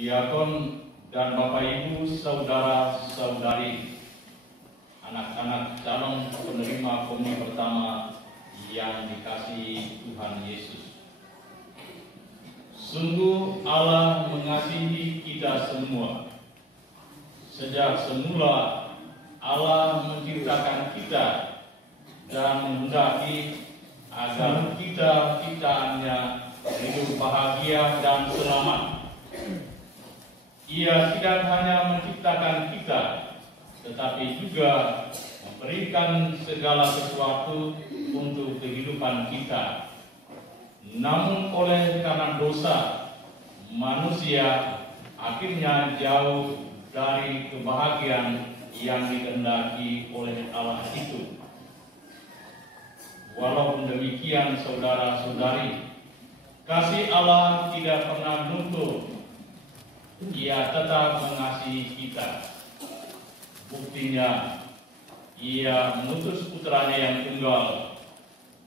diakon dan Bapak Ibu, saudara-saudari, anak-anak calon penerima komuni pertama yang dikasihi Tuhan Yesus. Sungguh Allah mengasihi kita semua. Sejak semula Allah menciptakan kita dan menghendaki agar kita ciptaannya hidup bahagia dan selamat. Ia tidak hanya menciptakan kita, tetapi juga memberikan segala sesuatu untuk kehidupan kita. Namun oleh karena dosa, manusia akhirnya jauh dari kebahagiaan yang dikehendaki oleh Allah itu. Walaupun demikian, saudara-saudari, kasih Allah tidak pernah luntur. Ia tetap mengasihi kita. Buktinya, Ia mengutus putranya yang tunggal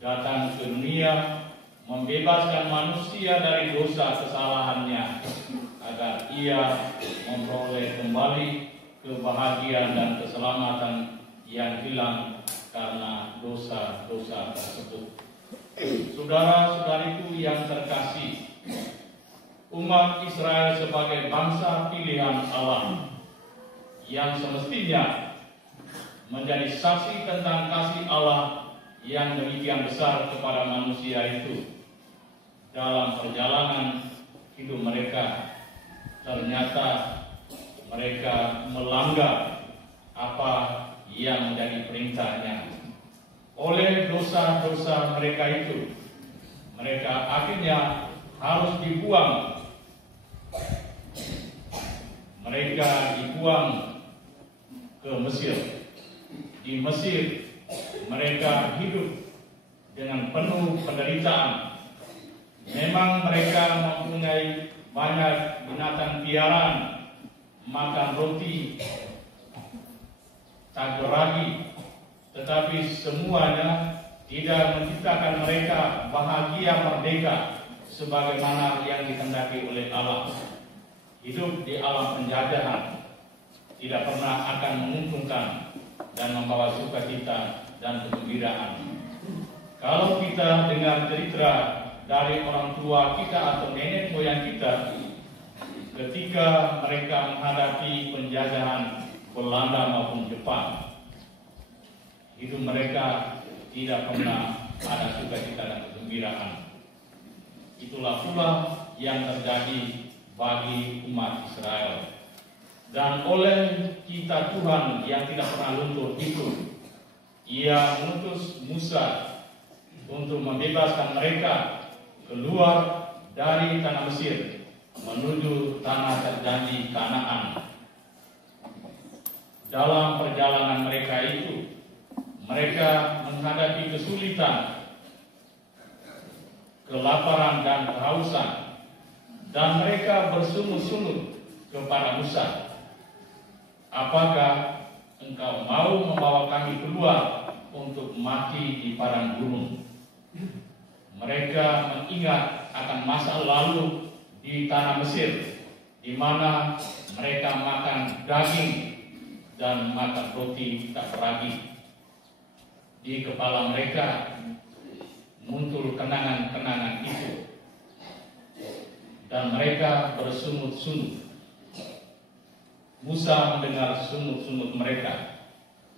datang ke dunia, membebaskan manusia dari dosa kesalahannya, agar ia memperoleh kembali kebahagiaan dan keselamatan yang hilang karena dosa-dosa tersebut. Saudara-saudariku yang terkasih, umat Israel sebagai bangsa pilihan Allah yang semestinya menjadi saksi tentang kasih Allah yang demikian besar kepada manusia itu, dalam perjalanan hidup mereka ternyata mereka melanggar apa yang menjadi perintahnya. Oleh dosa-dosa mereka itu, mereka akhirnya harus dibuang. Mereka dibuang ke Mesir. Di Mesir mereka hidup dengan penuh penderitaan. Memang mereka mempunyai banyak binatang piaraan, makan roti, tak beragi, tetapi semuanya tidak menciptakan mereka bahagia merdeka sebagaimana yang dikehendaki oleh Allah. Hidup di alam penjajahan tidak pernah akan menguntungkan dan membawa sukacita dan kegembiraan. Kalau kita dengar cerita dari orang tua kita atau nenek moyang kita ketika mereka menghadapi penjajahan Belanda maupun Jepang, hidup mereka tidak pernah ada sukacita dan kegembiraan. Itulah pula yang terjadi bagi umat Israel. Dan oleh kita Tuhan yang tidak pernah luntur itu, Ia mengutus Musa untuk membebaskan mereka keluar dari tanah Mesir menuju tanah terjanji Kanaan. Dalam perjalanan mereka itu, mereka menghadapi kesulitan, kelaparan dan kehausan, dan mereka bersungut-sungut kepada Musa, "Apakah engkau mau membawa kami keluar untuk mati di padang gurun?" Mereka mengingat akan masa lalu di tanah Mesir, di mana mereka makan daging dan makan roti tak beragi. Di kepala mereka muncul kenangan-kenangan itu, dan mereka bersungut-sungut. Musa mendengar sungut-sungut mereka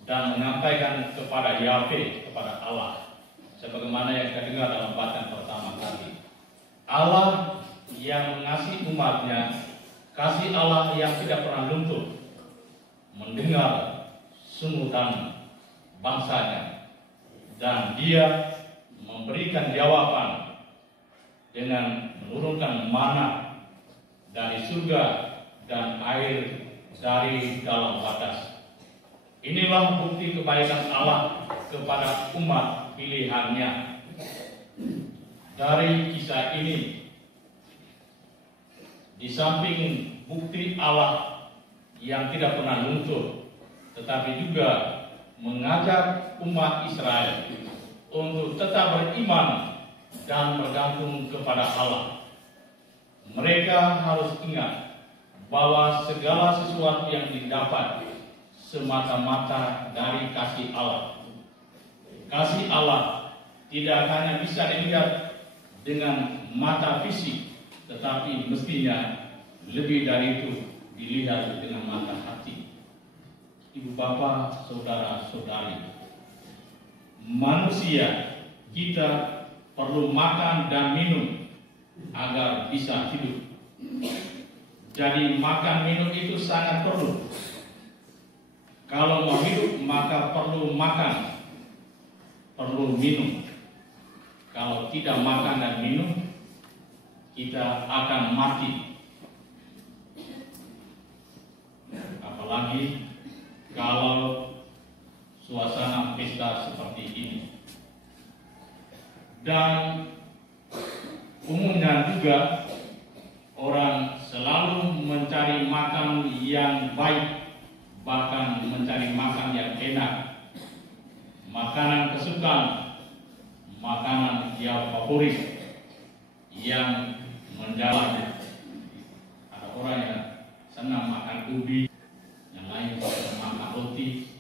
dan menyampaikan kepada Yahweh, kepada Allah, sebagaimana yang kita dengar dalam bacaan pertama tadi. Allah yang mengasihi umatnya, kasih Allah yang tidak pernah luntur, mendengar sungutan bangsanya, dan Dia memberikan jawaban dengan menurunkan mana dari surga dan air dari dalam batas. Inilah bukti kebaikan Allah kepada umat pilihannya. Dari kisah ini, di samping bukti Allah yang tidak pernah luntur, tetapi juga mengajak umat Israel untuk tetap beriman dan bergantung kepada Allah. Mereka harus ingat bahwa segala sesuatu yang didapat semata-mata dari kasih Allah. Kasih Allah tidak hanya bisa dilihat dengan mata fisik, tetapi mestinya lebih dari itu dilihat dengan mata hati. Ibu bapak, saudara-saudari, manusia kita perlu makan dan minum agar bisa hidup. Jadi makan minum itu sangat perlu. Kalau mau hidup maka perlu makan, perlu minum. Kalau tidak makan dan minum, kita akan mati. Apalagi kalau suasana pesta seperti ini. Dan umumnya juga orang selalu mencari makan yang baik, bahkan mencari makan yang enak, makanan kesukaan, makanan yang favorit, yang menjalannya. Ada orang yang senang makan ubi, yang lain makan roti,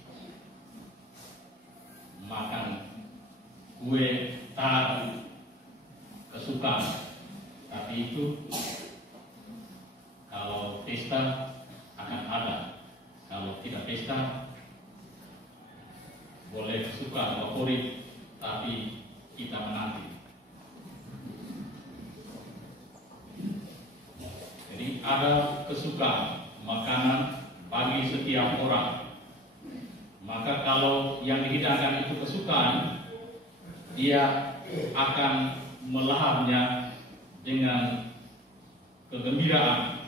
makan kue, tahu, kesukaan. Tapi itu kalau pesta akan ada, kalau tidak pesta boleh suka favorit, tapi kita menanti. Jadi ada kesukaan makanan bagi setiap orang. Maka kalau yang dihidangkan itu kesukaan, dia akan melahapnya dengan kegembiraan.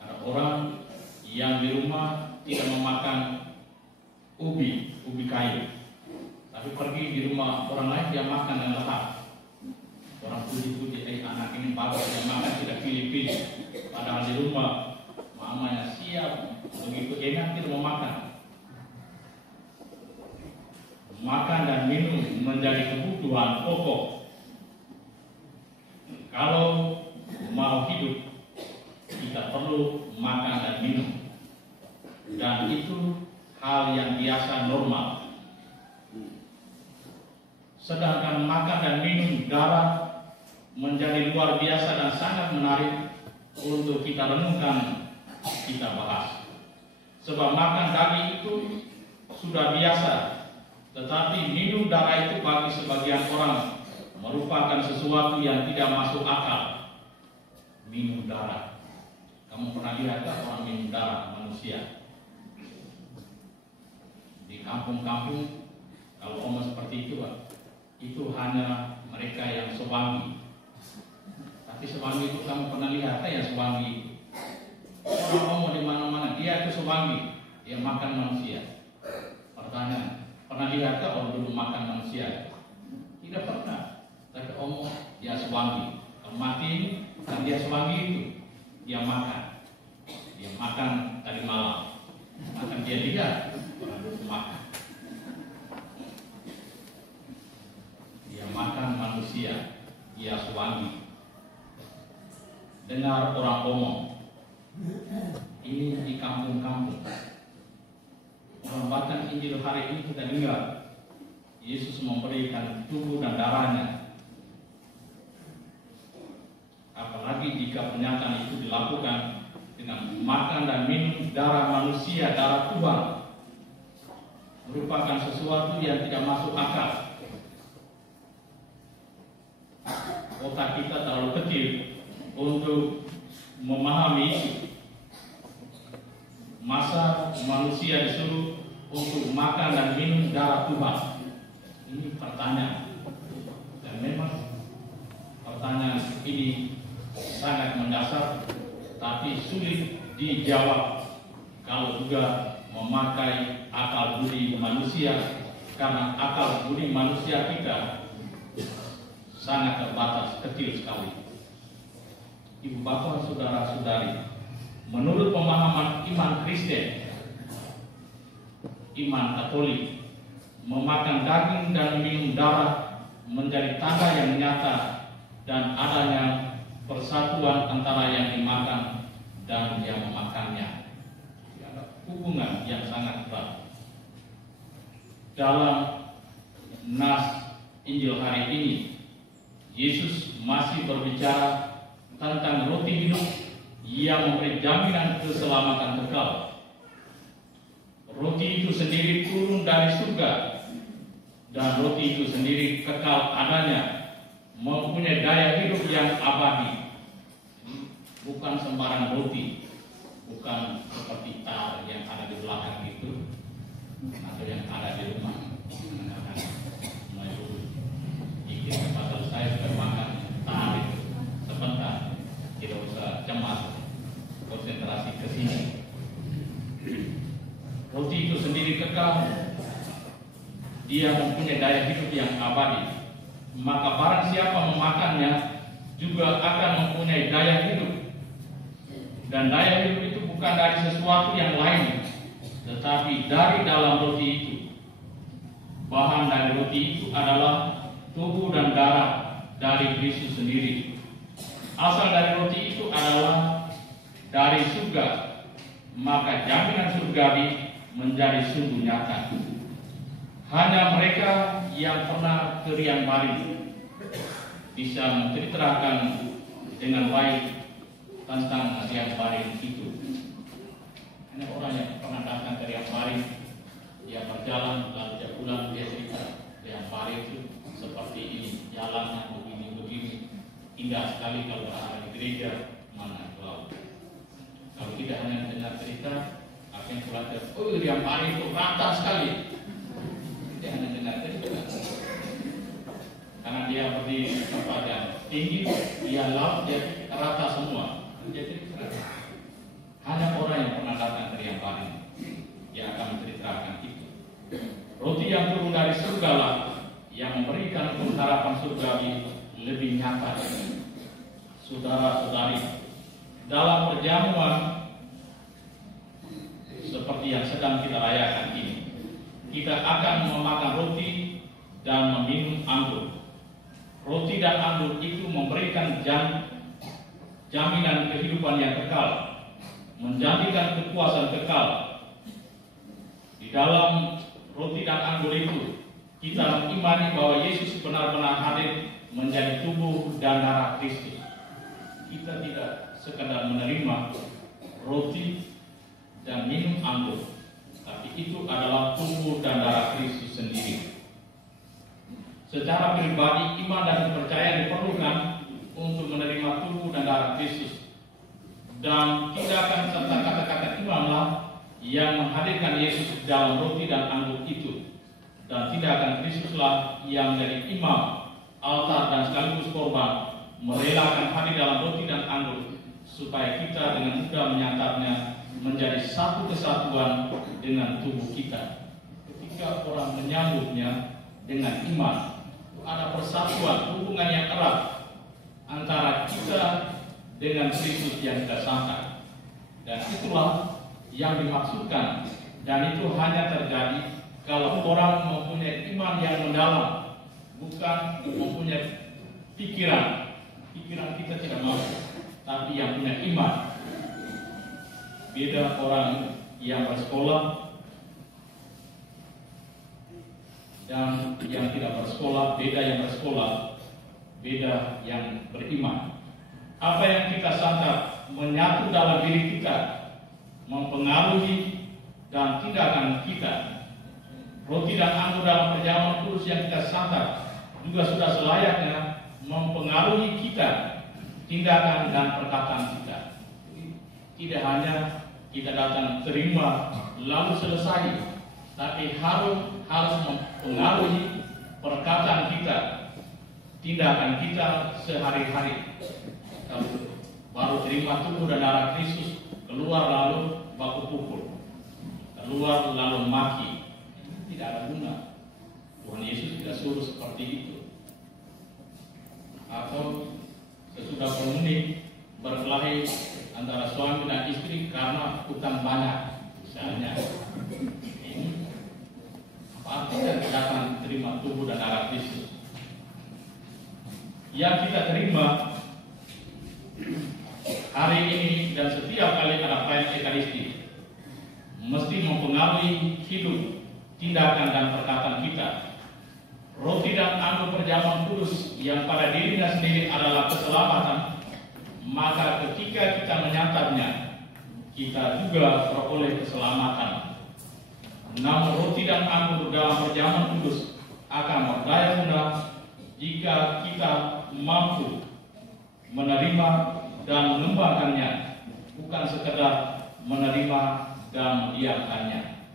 Ada orang yang di rumah tidak memakan ubi kayu, tapi pergi di rumah orang lain dia makan dan lahap. Orang puji-puji, anak ini bagus, dia makan tidak pilih-pilih. Padahal di rumah mamanya siap, begitu enak tidak mau makan. Makan dan minum menjadi kebutuhan pokok. Kalau mau hidup, kita perlu makan dan minum. Dan itu hal yang biasa normal. Sedangkan makan dan minum darah menjadi luar biasa dan sangat menarik untuk kita renungkan, kita bahas. Sebab makan daging itu sudah biasa, tetapi minum darah itu bagi sebagian orang merupakan sesuatu yang tidak masuk akal. Minum darah. Kamu pernah lihat orang minum darah manusia? Di kampung-kampung, kalau omong seperti itu, Pak, itu hanya mereka yang sewangi. Tapi sewangi itu kamu pernah lihat yang sewangi itu? Orang omong di mana-mana, dia itu sewangi, dia makan manusia. Pertanyaan, pernah lihat orang dulu makan manusia? Tidak pernah. Tapi omong dia sewangi. Kalau mati kan dia sewangi itu, dia makan. Dia makan tadi malam. Makan dia lihat orang dulu makan. Dia makan manusia, dia sewangi. Dengar orang omong. Ini di kampung-kampung. Orang Batak Injil hari ini kita dengar Yesus memberikan tubuh dan darahnya. Apalagi jika pernyataan itu dilakukan dengan makan dan minum darah manusia, darah Tuhan, merupakan sesuatu yang tidak masuk akal. Otak kita terlalu kecil untuk memahami itu. Masa manusia disuruh untuk makan dan minum darah Tuhan? Ini pertanyaan. Dan memang pertanyaan ini sangat mendasar, tapi sulit dijawab kalau juga memakai akal budi manusia, karena akal budi manusia kita sangat terbatas, kecil sekali. Ibu bapak, saudara-saudari, menurut pemahaman iman Kristen, iman Katolik, memakan daging dan minum darah menjadi tanda yang nyata dan adanya persatuan antara yang dimakan dan yang memakannya. Ada hubungan yang sangat erat. Dalam nas Injil hari ini, Yesus masih berbicara tentang roti hidup yang memberi jaminan keselamatan kekal. Roti itu sendiri turun dari surga, dan roti itu sendiri kekal adanya, mempunyai daya hidup yang abadi. Bukan sembarang roti, bukan seperti tar yang ada di belakang itu, atau yang ada di rumah. Pasal saya sudah makan tar itu sebentar, tidak usah cemas, konsentrasi ke sini. Roti itu sendiri kekal, dia mempunyai daya hidup yang abadi. Maka barang siapa memakannya juga akan mempunyai daya hidup. Dan daya hidup itu bukan dari sesuatu yang lain, tetapi dari dalam roti itu. Bahan dari roti itu adalah tubuh dan darah dari Kristus sendiri. Asal dari roti itu adalah dari surga, maka jaminan surgawi menjadi sungguh nyata. Hanya mereka yang pernah ke Riang Baring bisa menceritakan dengan baik tentang Riang Baring itu. Hanya orang yang pernah datang ke Riang Baring, dia berjalan lalu dia pulang, dia cerita Riang Baring itu seperti ini, jalannya begini, indah sekali kalau ada di gereja, mana laut. Kalau tidak hanya dengar cerita, apa yang belajar, oh Riang Baring itu rata sekali. Dia hanya dengar cerita. Karena dia berdiri tempat yang tinggi, dia laut, dia rata semua. Jadi hanya orang yang pernah datang ke Riang Baring yang akan menceritakan itu. Roti yang turun dari surga lah yang memberikan pengharapan surgawi lebih nyata. Saudara-saudari, dalam perjamuan seperti yang sedang kita rayakan ini, kita akan memakan roti dan meminum anggur. Roti dan anggur itu memberikan jaminan kehidupan yang kekal, menjanjikan kekuasaan kekal. Di dalam roti dan anggur itu, kita mengimani bahwa Yesus benar-benar hadir menjadi tubuh dan darah Kristus. Kita tidak sekadar menerima roti dan minum anggur, tapi itu adalah tubuh dan darah Kristus sendiri. Secara pribadi, iman dan kepercayaan diperlukan untuk menerima tubuh dan darah Kristus. Dan tindakan serta kata-kata imanlah yang menghadirkan Yesus dalam roti dan anggur itu. Dan tindakan Kristuslah yang menjadi imam, altar dan sekaligus korban, merelakan hadir dalam roti dan anggur, supaya kita dengan mudah menyantapnya menjadi satu kesatuan dengan tubuh kita. Ketika orang menyambutnya dengan iman, ada persatuan, hubungan yang erat antara kita dengan Kristus yang kita sangka. Dan itulah yang dimaksudkan, dan itu hanya terjadi kalau orang mempunyai iman yang mendalam, bukan mempunyai pikiran kita tidak mau, tapi yang punya iman. Beda orang yang bersekolah dan yang tidak bersekolah, beda yang bersekolah, beda yang beriman. Apa yang kita santap menyatu dalam diri kita, mempengaruhi dan tindakan kita. Roti dan anggur dalam perjamuan kudus yang kita santap juga sudah selayaknya mempengaruhi kita, tindakan dan perkataan kita. Tidak hanya kita datang terima lalu selesai, tapi harus mempengaruhi perkataan kita, tindakan kita sehari-hari. Kalau baru terima tubuh dan darah Kristus, keluar lalu baku pukul, keluar lalu maki, tidak ada guna. Tuhan Yesus tidak suruh seperti itu. Atau sesudah penghuni berkelahi antara suami dan istri karena utang banyak, misalnya. Ini apa artinya datang terima tubuh dan darah Kristus? Yang kita terima hari ini dan setiap kali ada perayaan Ekaristi mesti mempengaruhi hidup, tindakan dan perkataan kita. Roti dan anggur perjamuan kudus yang pada dirinya sendiri adalah keselamatan, maka ketika kita menyantapnya, kita juga beroleh keselamatan. Namun roti dan anggur dalam perjamuan kudus akan berdaya guna jika kita mampu menerima dan mengembangkannya, bukan sekedar menerima dan mendiamkannya.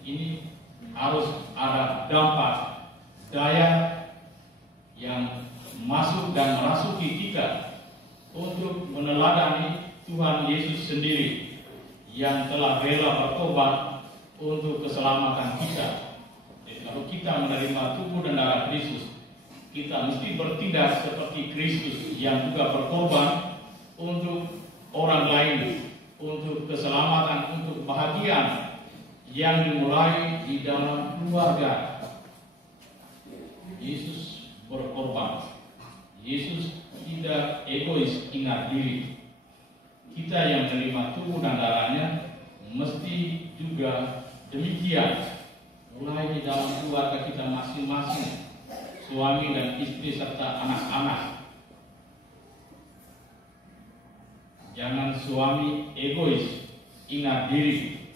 Ini harus ada dampak daya yang masuk dan merasuki kita untuk meneladani Tuhan Yesus sendiri yang telah rela berkorban untuk keselamatan kita. Jadi, kalau kita menerima tubuh dan darah Kristus, kita mesti bertindak seperti Kristus yang juga berkorban untuk orang lain, untuk keselamatan, untuk kebahagiaan yang dimulai di dalam keluarga. Yesus berkorban. Yesus tidak egois, ingat diri. Kita yang menerima tubuh dan darahnya mesti juga demikian. Mulai di dalam keluarga kita masing-masing, suami dan istri serta anak-anak. Jangan suami egois, ingat diri,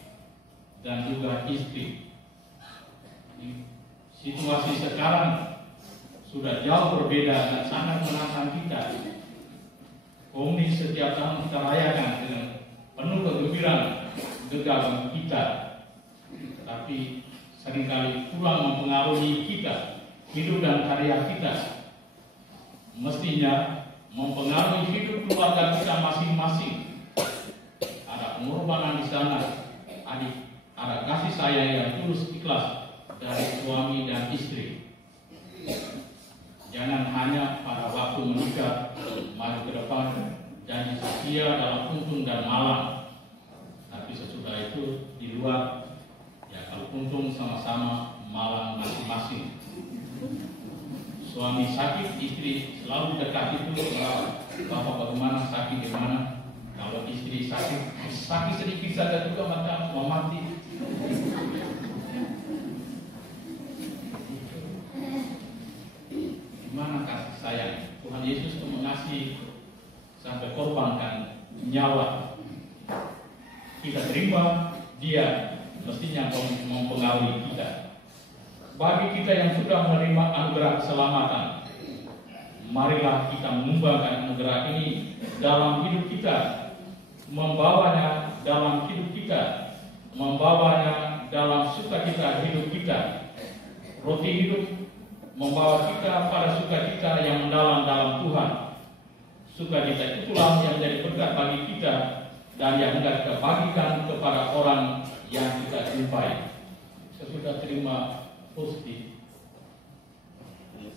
dan juga istri. Situasi sekarang sudah jauh berbeda dan sangat menantang kita. Komunis setiap tahun kita rayakan dengan penuh kegembiraan, gegabah kita, tapi seringkali kurang mempengaruhi kita, hidup dan karya kita. Mestinya mempengaruhi hidup keluarga kita masing-masing. Ada pengorbanan di sana, ada kasih sayang yang tulus ikhlas dari suami dan istri. Jangan hanya pada waktu menikah, maju ke depan, janji setia dalam kuntung dan malam. Tapi sesudah itu di luar, ya kalau kuntung sama-sama, malam masing-masing. Suami sakit, istri selalu dekat itu merawat. Bapak bagaimana, sakit di mana? Kalau istri sakit sedikit saja juga maka mau mati. Gimana kasih sayang? Tuhan Yesus itu mengasihi sampai korbankan nyawa. Kita terima Dia, mestinya mempengaruhi kita. Bagi kita yang sudah menerima anugerah keselamatan, marilah kita mengembangkan anugerah ini dalam hidup kita, membawanya dalam hidup kita, membawanya dalam sukacita hidup kita. Roti hidup membawa kita pada sukacita yang mendalam dalam Tuhan. Sukacita itulah yang menjadi berkat bagi kita dan yang hendak kita bagikan kepada orang yang kita jumpai. Sesudah terima Hosti,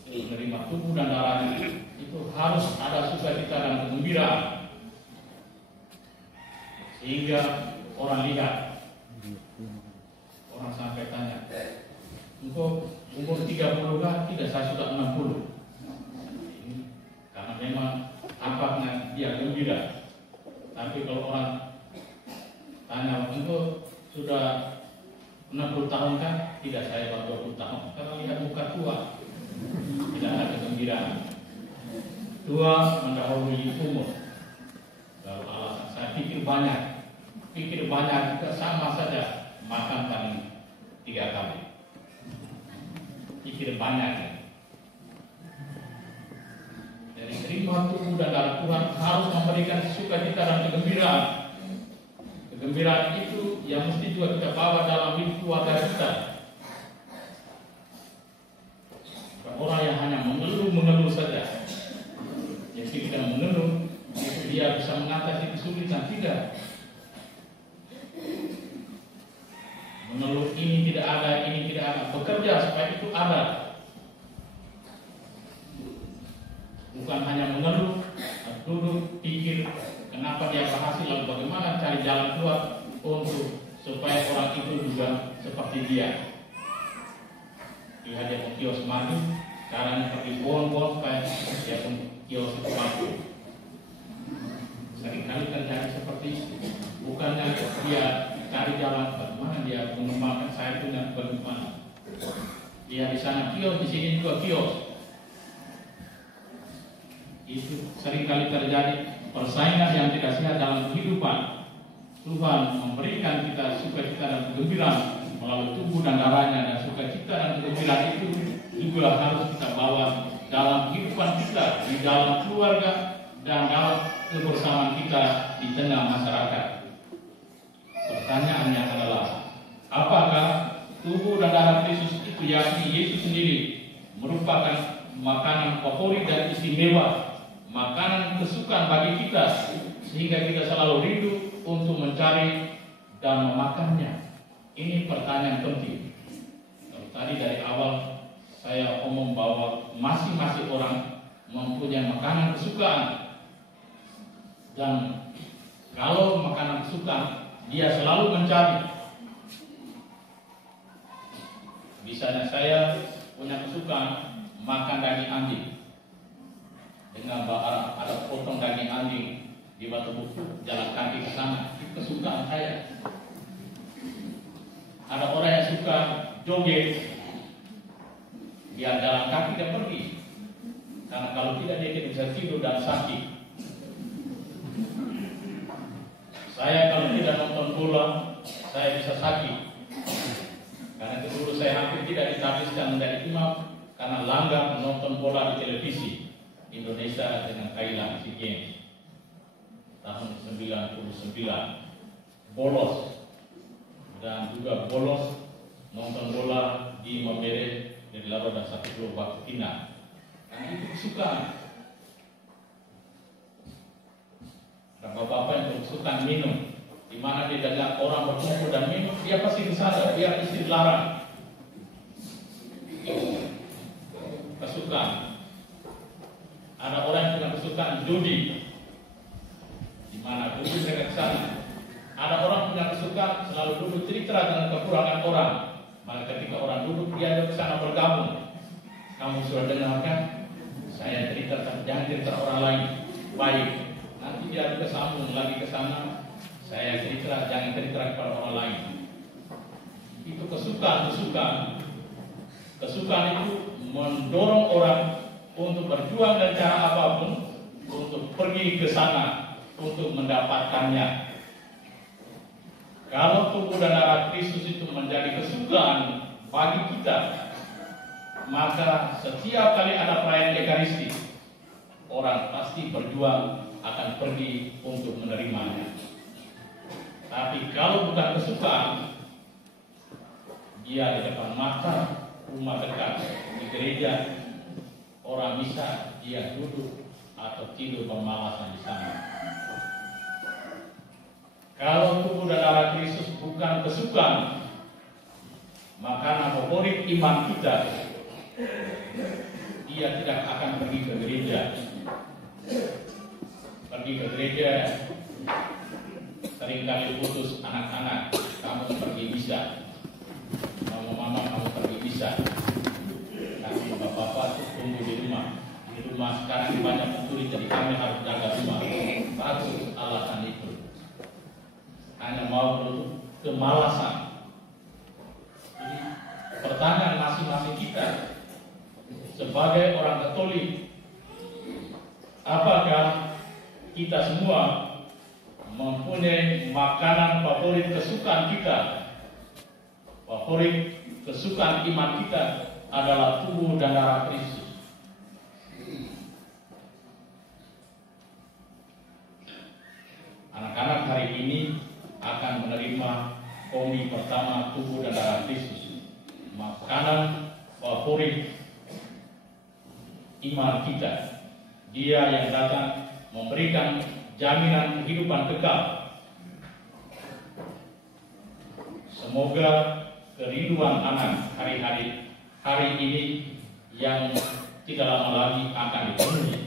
menerima tubuh dan darahnya, itu harus ada sukacita dan kegembiraan sehingga orang lihat. Orang sampai tanya, engkau umur 30 kan? Tidak, saya sudah 60. Karena memang tampaknya dia gembira. Tapi kalau orang tanya, engkau sudah 60 tahun kan? Tidak, saya baru 20 tahun. Karena lihat muka tua, tidak ada kegembiraan. Tua mendahului umur. Lalu alasan, saya pikir banyak juga sama saja, makan kami 3 kali. Pikir banyak. Jadi terima tubuh dan darah Tuhan harus memberikan sukacita dan kegembiraan. Kegembiraan itu yang mesti juga kita bawa dalam hidup keluarga kita. Orang yang hanya mengeluh saja, yang tidak mengeluh, itu dia bisa mengatasi kesulitan. Tidak. Mengeluh ini tidak ada, ini tidak ada. Bekerja supaya itu ada. Bukan hanya mengeluh, duduk, pikir, kenapa dia berhasil, lalu bagaimana cari jalan keluar untuk supaya orang itu juga seperti dia. Lihat dia mau kios maju, caranya pergi bon supaya dia pun kios itu maju. seringkali terjadi seperti itu. Bukannya dia cari jalan bagaimana dia mengembangkan saya punya bagaimana. Dia di sana kios, di sini juga kios. Itu seringkali terjadi persaingan yang tidak sehat dalam kehidupan. Tuhan memberikan kita sukacita dan kegembiraan melalui tubuh dan darahnya, dan sukacita dan kegembiraan itu juga harus kita bawa dalam kehidupan kita, di dalam keluarga, dan dalam kebersamaan kita di tengah masyarakat. Pertanyaannya adalah, apakah tubuh dan darah Kristus itu, yakni Yesus sendiri, merupakan makanan favorit dan istimewa, makanan kesukaan bagi kita, sehingga kita selalu rindu untuk mencari dan memakannya? Ini pertanyaan penting. Kalau tadi dari awal saya omong bahwa masing-masing orang mempunyai makanan kesukaan, dan kalau makanan kesukaan dia selalu mencari. Misalnya saya punya kesukaan makan daging anjing, dengan ada potong daging anjing di Batu Buku, jalan kaki ke sana, itu kesukaan saya. Ada orang yang suka joget, dia jalan kaki dan pergi, karena kalau tidak dia tidak bisa tidur dan sakit. Saya kalau tidak nonton bola, saya bisa sakit, karena dulu saya hampir tidak ditabiskan menjadi imam karena langgar menonton bola di televisi Indonesia dengan Thailand SEA Games tahun 99, bolos, dan juga bolos nonton bola di Mambere dari Laro dan satu Pulau Batu Tina. Karena itu kesukaan. Dan bapak-bapak yang kesukaan minum, di mana dia dengar orang berkumpul dan minum, dia pasti ke sana, dia istri larang. Kesukaan. Ada orang yang punya kesukaan judi, di mana duduk mereka ke sana. Ada orang punya kesukaan selalu duduk cerita dengan kekurangan orang, maka ketika orang duduk dia ke sana bergabung. Kamu sudah dengarkan? Saya cerita, jangan cerita orang lain. Baik, nanti dia kesambung lagi ke sana. Saya cerita, jangan cerita kepada orang lain. Itu kesukaan. Kesukaan itu mendorong orang untuk berjuang dengan cara apapun untuk pergi ke sana untuk mendapatkannya. Kalau tubuh dan darah Kristus itu menjadi kesukaan bagi kita, maka setiap kali ada perayaan Ekaristi, orang pasti berjuang akan pergi untuk menerimanya. Tapi kalau bukan kesukaan, dia di depan mata rumah dekat di gereja, orang misa, dia duduk atau tidur bermalasan di sana. Kalau tubuh dan darah Kristus bukan kesukaan, makanan favorit iman kita, dia tidak akan pergi ke gereja. Pergi ke gereja seringkali putus anak-anak, kamu pergi bisa, mama kamu pergi bisa, tapi bapak-bapak tunggu di rumah. Di rumah sekarang banyak pencuri, jadi kami harus jaga rumah. Bagus alasan itu. Hanya mau kemalasan. Jadi pertanyaan masing-masing kita sebagai orang Katolik, apakah kita semua mempunyai makanan favorit kesukaan kita? Favorit kesukaan iman kita adalah tubuh dan darah Kristus. Anak-anak hari ini akan menerima komi pertama tubuh dan darah Kristus, makanan favorit iman kita. Dia yang datang memberikan jaminan kehidupan kekal. Semoga kerinduan anak hari ini yang tidak lama lagi akan dipenuhi.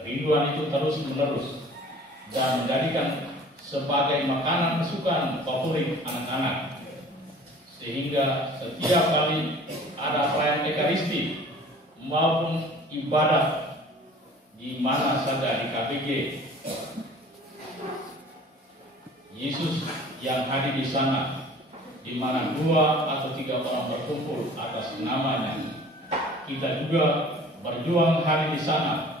Kerinduan itu terus menerus dan menjadikan sebagai makanan kesukaan favorit anak-anak, sehingga setiap kali ada perayaan Ekaristi maupun ibadah di mana saja di KPG, Yesus yang hadir di sana, di mana 2 atau 3 orang berkumpul atas namanya. Kita juga berjuang hadir di sana,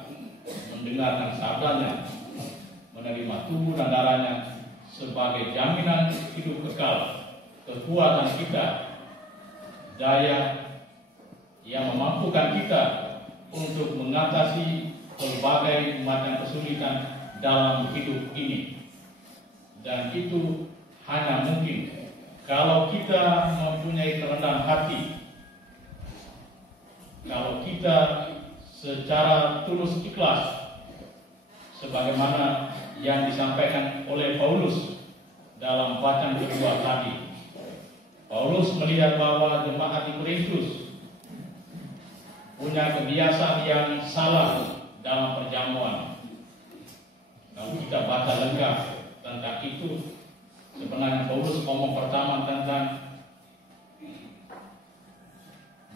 mendengarkan sabdanya, menerima tubuh dan darahnya sebagai jaminan hidup kekal, kekuatan kita, daya yang memampukan kita untuk mengatasi berbagai macam kesulitan dalam hidup ini. Dan itu hanya mungkin kalau kita mempunyai kerendahan hati, kalau kita secara tulus ikhlas, sebagaimana yang disampaikan oleh Paulus dalam bacaan kedua tadi. Paulus melihat bahwa jemaat di Korintus punya kebiasaan yang salah dalam perjamuan. Kalau kita baca lengkap tentang itu, sebenarnya Paulus ngomong pertama tentang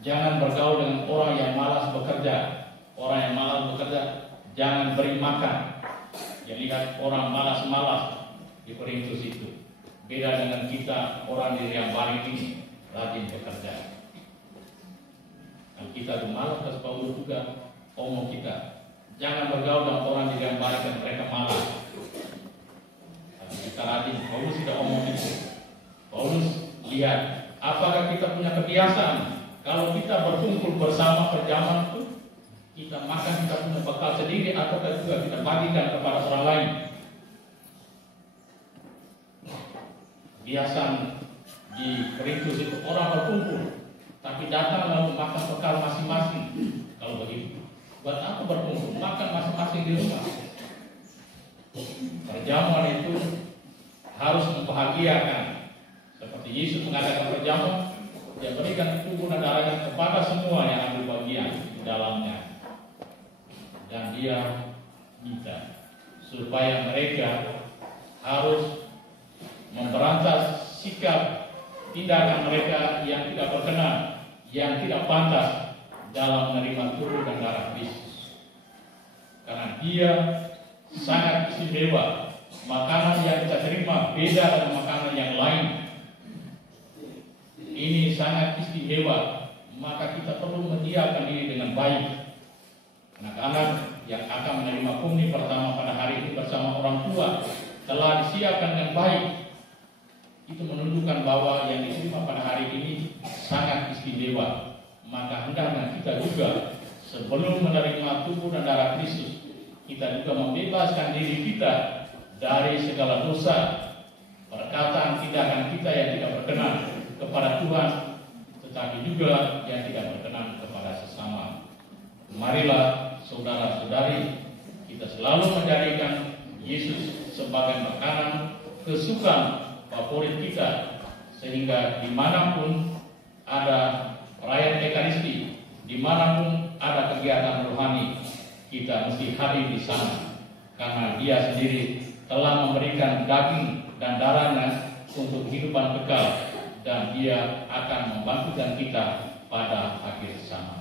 jangan bergaul dengan orang yang malas bekerja. Orang yang malas bekerja jangan beri makan. Ya, lihat orang malas-malas di Korintus itu. Beda dengan kita orang di Riambari ini rajin bekerja. Dan kita itu malas, terus Paulus juga omong kita jangan bergaul dengan orang di Riambari dan mereka malas. Tapi kita rajin. Paulus tidak omong itu. Paulus lihat apakah kita punya kebiasaan kalau kita berkumpul bersama perjamuan itu, kita makan, kita punya bekal sendiri atau juga kita bagikan kepada orang lain. Kebiasaan di Korintus itu orang berkumpul, tapi datang lalu makan bekal masing-masing. Kalau begitu, buat apa berkumpul? Makan masing-masing di rumah. Perjamuan itu harus membahagiakan, seperti Yesus mengadakan perjamuan, Dia berikan tubuh dan darahnya kepada semua yang ambil bagian di dalamnya. Dan Dia minta supaya mereka harus memberantas sikap tindakan mereka yang tidak berkenan, yang tidak pantas dalam menerima tubuh dan darah Kristus. Karena Dia sangat istimewa. Makanan yang kita terima beda dengan makanan yang lain. Ini sangat istimewa, maka kita perlu menyiapkan diri dengan baik. Anak-anak yang akan menerima komuni pertama pada hari ini bersama orang tua telah disiapkan dengan baik. Itu menunjukkan bahwa yang diterima pada hari ini sangat istimewa. Maka hendaknya kita juga sebelum menerima tubuh dan darah Kristus, kita juga membebaskan diri kita dari segala dosa, perkataan, tindakan kita yang tidak berkenan kepada Tuhan, tetapi juga yang tidak berkenan kepada sesama. Marilah saudara-saudari, kita selalu menjadikan Yesus sebagai makanan kesukaan favorit kita, sehingga dimanapun ada perayaan Ekaristi, dimanapun ada kegiatan rohani, kita mesti hadir di sana, karena Dia sendiri telah memberikan daging dan darahnya untuk kehidupan kekal, dan Dia akan membangkitkan kita pada akhir zaman.